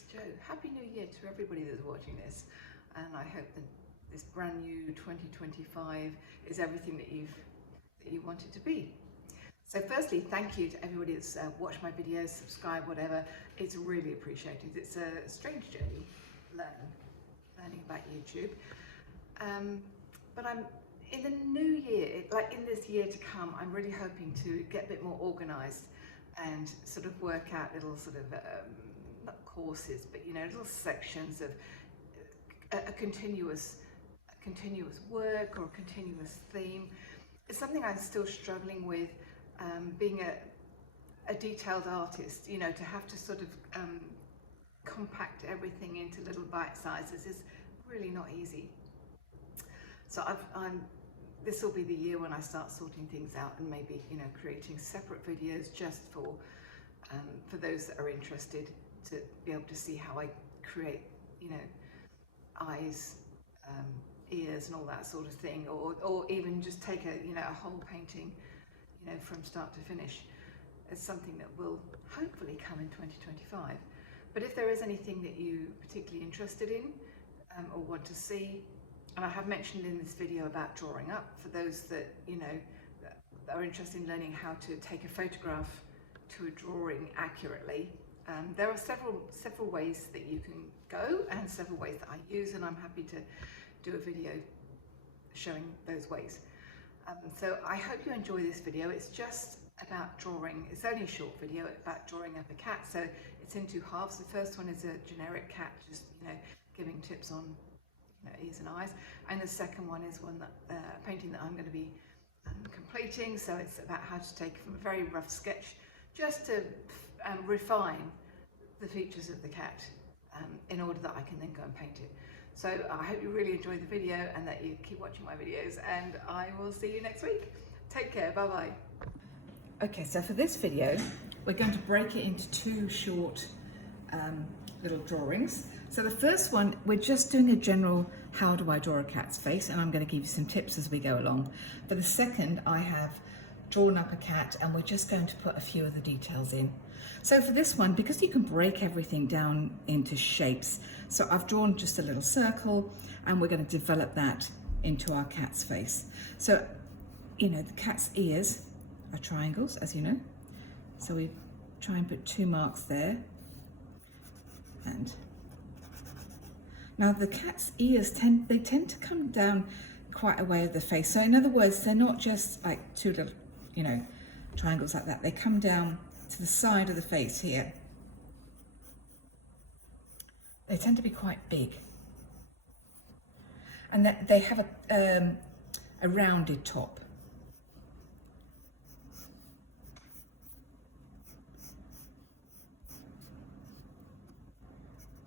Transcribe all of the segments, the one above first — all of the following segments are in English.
it's Jo. Happy New Year to everybody that's watching this, and I hope that this brand new 2025 is everything that you want it to be. So firstly, thank you to everybody that's watched my videos, subscribed, whatever. It's really appreciated. It's a strange journey learning about YouTube. But I'm in the new year, like in this year to come, I'm really hoping to get a bit more organized and sort of work out little sort of not courses, but you know, little sections of a continuous work or a continuous theme. It's something I'm still struggling with, being a detailed artist, you know, to have to sort of compact everything into little bite sizes is really not easy. So this will be the year when I start sorting things out and maybe, you know, creating separate videos just for those that are interested to be able to see how I create, you know, eyes, ears and all that sort of thing, or even just take a whole painting, you know, from start to finish. It's something that will hopefully come in 2025. But if there is anything that you're particularly interested in or want to see, and I have mentioned in this video about drawing up, for those that, you know, that are interested in learning how to take a photograph to a drawing accurately. There are several ways that you can go and several ways that I use, and I'm happy to do a video showing those ways. So I hope you enjoy this video. It's just about drawing. It's only a short video about drawing up a cat, so it's in two halves. The first one is a generic cat, just, you know, giving tips on, you know, ears and eyes, and the second one is one that painting that I'm going to be completing. So it's about how to take from a very rough sketch just to refine the features of the cat in order that I can then go and paint it. So I hope you really enjoy the video and that you keep watching my videos, and I will see you next week. Take care, bye bye. Okay, so for this video we're going to break it into two short little drawings. So the first one, we're just doing a general how do I draw a cat's face, and I'm going to give you some tips as we go along. For the second, I have drawn up a cat and we're just going to put a few of the details in. So for this one, because you can break everything down into shapes, so I've drawn just a little circle and we're going to develop that into our cat's face. So, you know, the cat's ears are triangles, as you know. So we try and put 2 marks there. And now the cat's ears tend to come down quite a way of the face. So in other words, they're not just like 2 little, you know, triangles like that. They come down to the side of the face here. They tend to be quite big, and that they have a rounded top.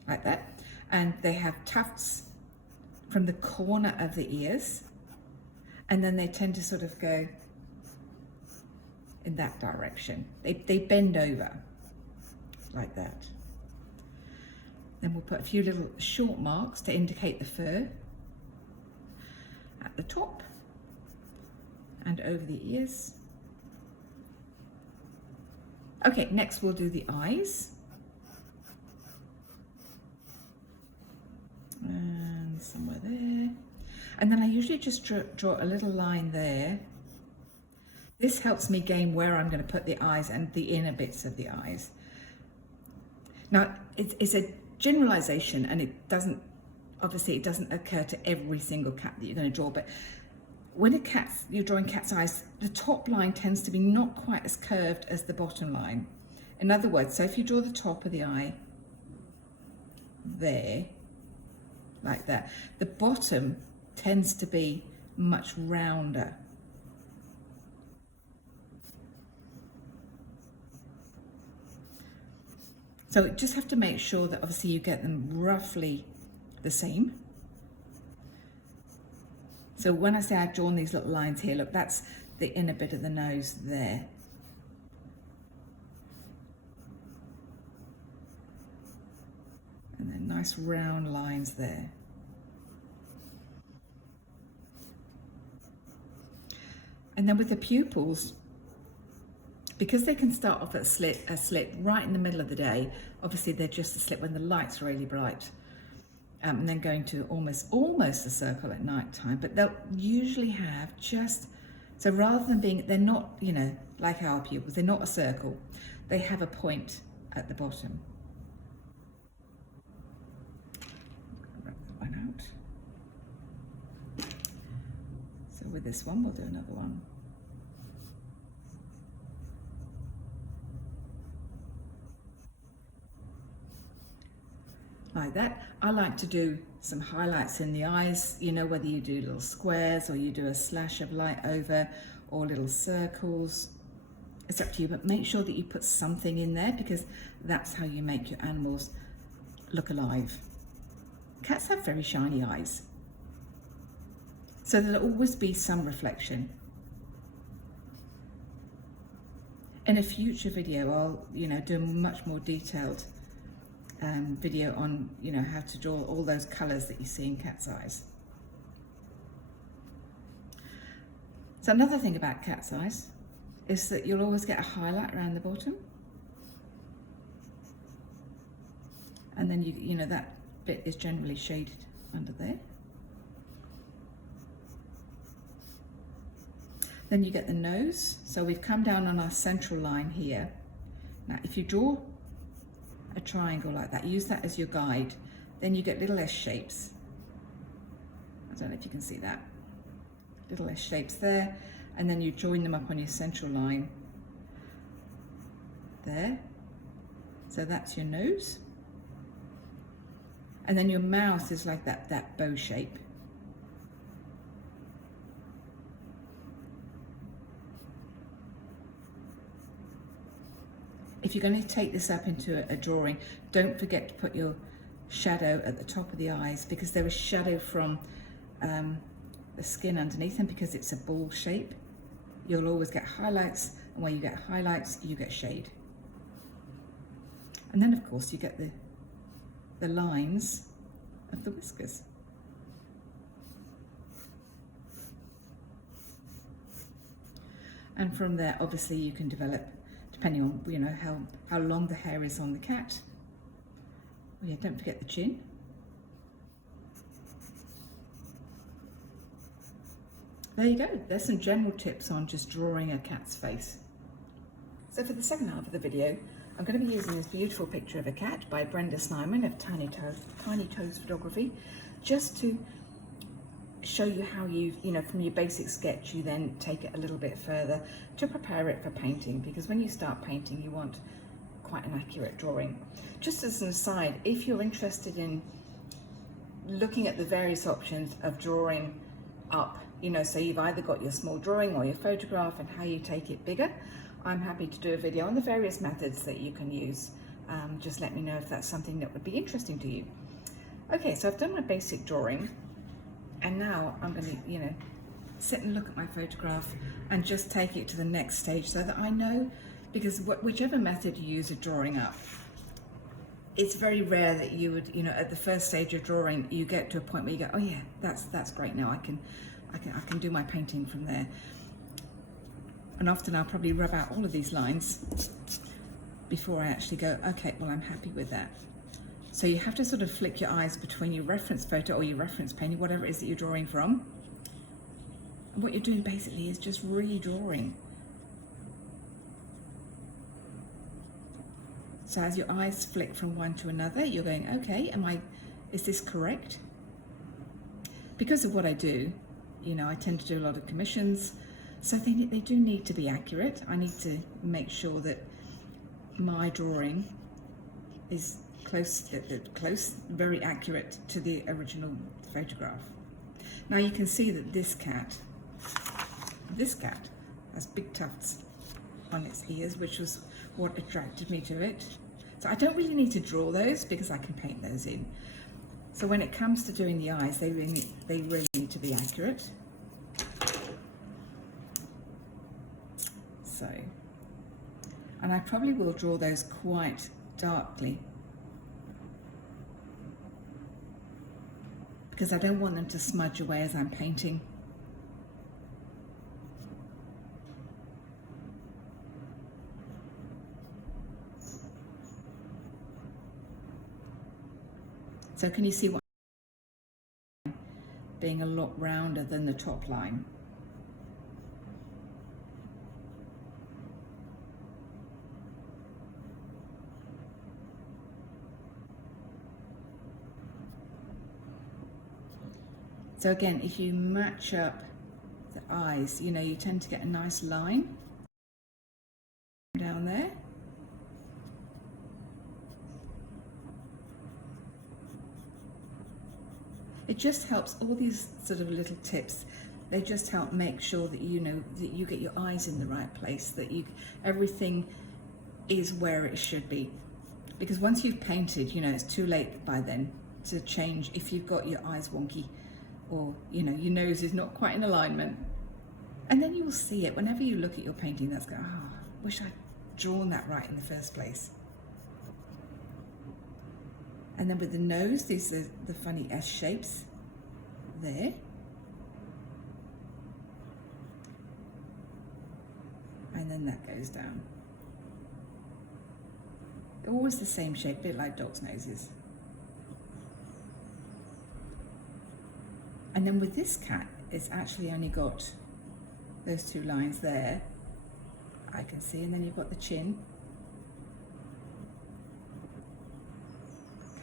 Like that. And they have tufts from the corner of the ears, and then they tend to sort of go in that direction. They bend over like that. Then we'll put a few little short marks to indicate the fur at the top and over the ears. Okay, next we'll do the eyes. And somewhere there. And then I usually just draw a little line there. This helps me gain where I'm going to put the eyes and the inner bits of the eyes. Now, it's a generalization, and it doesn't occur to every single cat that you're going to draw, but when you're drawing cat's eyes, the top line tends to be not quite as curved as the bottom line. In other words, so if you draw the top of the eye there, like that, the bottom tends to be much rounder. So you just have to make sure that obviously you get them roughly the same. So when I say I've drawn these little lines here, look, that's the inner bit of the nose there. And then nice round lines there. And then with the pupils, because they can start off at a slit right in the middle of the day. Obviously they're just a slit when the light's really bright, and then going to almost a circle at night time, but they'll usually have just, so rather than being, they're not, you know, like our pupils, they're not a circle, they have a point at the bottom. Rub that one out. So with this one, we'll do another one. Like that. I like to do some highlights in the eyes, you know, whether you do little squares or you do a slash of light over or little circles. It's up to you, but make sure that you put something in there because that's how you make your animals look alive. Cats have very shiny eyes, so there'll always be some reflection. In a future video, I'll, you know, do a much more detailed video on, you know, how to draw all those colours that you see in cat's eyes. So another thing about cat's eyes is that you'll always get a highlight around the bottom, and then you know that bit is generally shaded under there. Then you get the nose. So we've come down on our central line here. Now if you draw a triangle like that, use that as your guide, then you get little S shapes. I don't know if you can see that. Little S shapes there, and then you join them up on your central line there. So that's your nose. And then your mouth is like that bow shape. If you're going to take this up into a drawing, don't forget to put your shadow at the top of the eyes, because there is shadow from the skin underneath them, because it's a ball shape. You'll always get highlights, and where you get highlights, you get shade. And then of course you get the lines of the whiskers. And from there, obviously you can develop, depending on, you know, how long the hair is on the cat. Oh yeah, don't forget the chin. There you go, there's some general tips on just drawing a cat's face. So for the second half of the video, I'm going to be using this beautiful picture of a cat by Brenda Snyman of Tiny Toes Photography, just to show you how you know, from your basic sketch, you then take it a little bit further to prepare it for painting, because when you start painting, you want quite an accurate drawing. Just as an aside, if you're interested in looking at the various options of drawing up, you know, so you've either got your small drawing or your photograph and how you take it bigger, I'm happy to do a video on the various methods that you can use. Just let me know if that's something that would be interesting to you. Okay, so I've done my basic drawing, and now I'm going to, you know, sit and look at my photograph and just take it to the next stage, so that I know, because whichever method you use of drawing up, it's very rare that you would, you know, at the first stage of drawing, you get to a point where you go, oh yeah, that's great, now I can do my painting from there. And often I'll probably rub out all of these lines before I actually go, okay, well, I'm happy with that. So you have to sort of flick your eyes between your reference photo or your reference painting, whatever it is that you're drawing from. And what you're doing basically is just redrawing. So as your eyes flick from one to another, you're going, okay, is this correct? Because of what I do, you know, I tend to do a lot of commissions, so they do need to be accurate. I need to make sure that my drawing is close, very accurate to the original photograph. Now you can see that this cat has big tufts on its ears, which was what attracted me to it. So I don't really need to draw those, because I can paint those in. So when it comes to doing the eyes, they really need to be accurate. So, and I probably will draw those quite darkly, because I don't want them to smudge away as I'm painting. So can you see what being a lot rounder than the top line? So again, if you match up the eyes, you know, you tend to get a nice line down there. It just helps, all these sort of little tips, they just help make sure that you know that you get your eyes in the right place, that everything is where it should be. Because once you've painted, you know, it's too late by then to change if you've got your eyes wonky, or you know, your nose is not quite in alignment. And then you will see it whenever you look at your painting. That's going, oh, I wish I'd drawn that right in the first place. And then with the nose, these are the funny S shapes there. And then that goes down. They're always the same shape, a bit like dogs' noses. And then with this cat, it's actually only got those two lines there, I can see, and then you've got the chin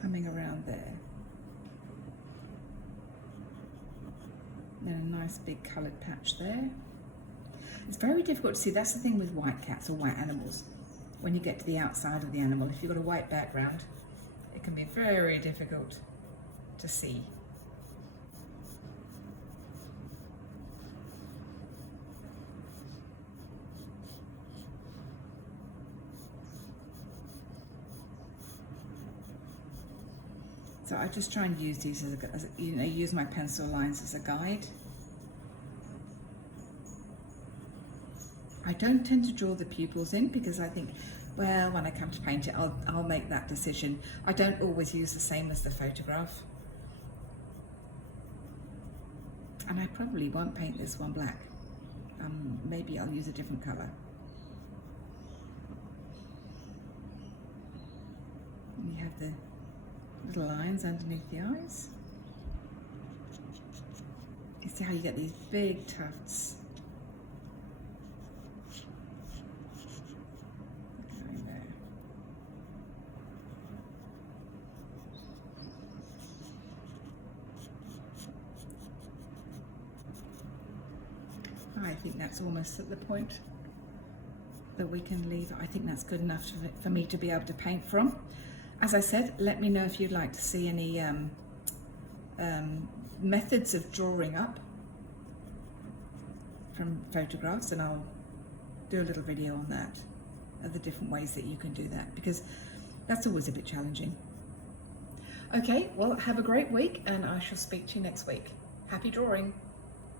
coming around there. Then a nice big coloured patch there. It's very difficult to see. That's the thing with white cats or white animals. When you get to the outside of the animal, if you've got a white background, it can be very difficult to see. So I just try and use these as you know, use my pencil lines as a guide. I don't tend to draw the pupils in because I think, well, when I come to paint it, I'll make that decision. I don't always use the same as the photograph. And I probably won't paint this one black. Maybe I'll use a different colour. And you have the little lines underneath the eyes. You see how you get these big tufts going there. I think that's almost at the point that we can leave. I think that's good enough for me to be able to paint from. As I said, let me know if you'd like to see any methods of drawing up from photographs, and I'll do a little video on that, of the different ways that you can do that, because that's always a bit challenging. Okay, well, have a great week, and I shall speak to you next week. Happy drawing.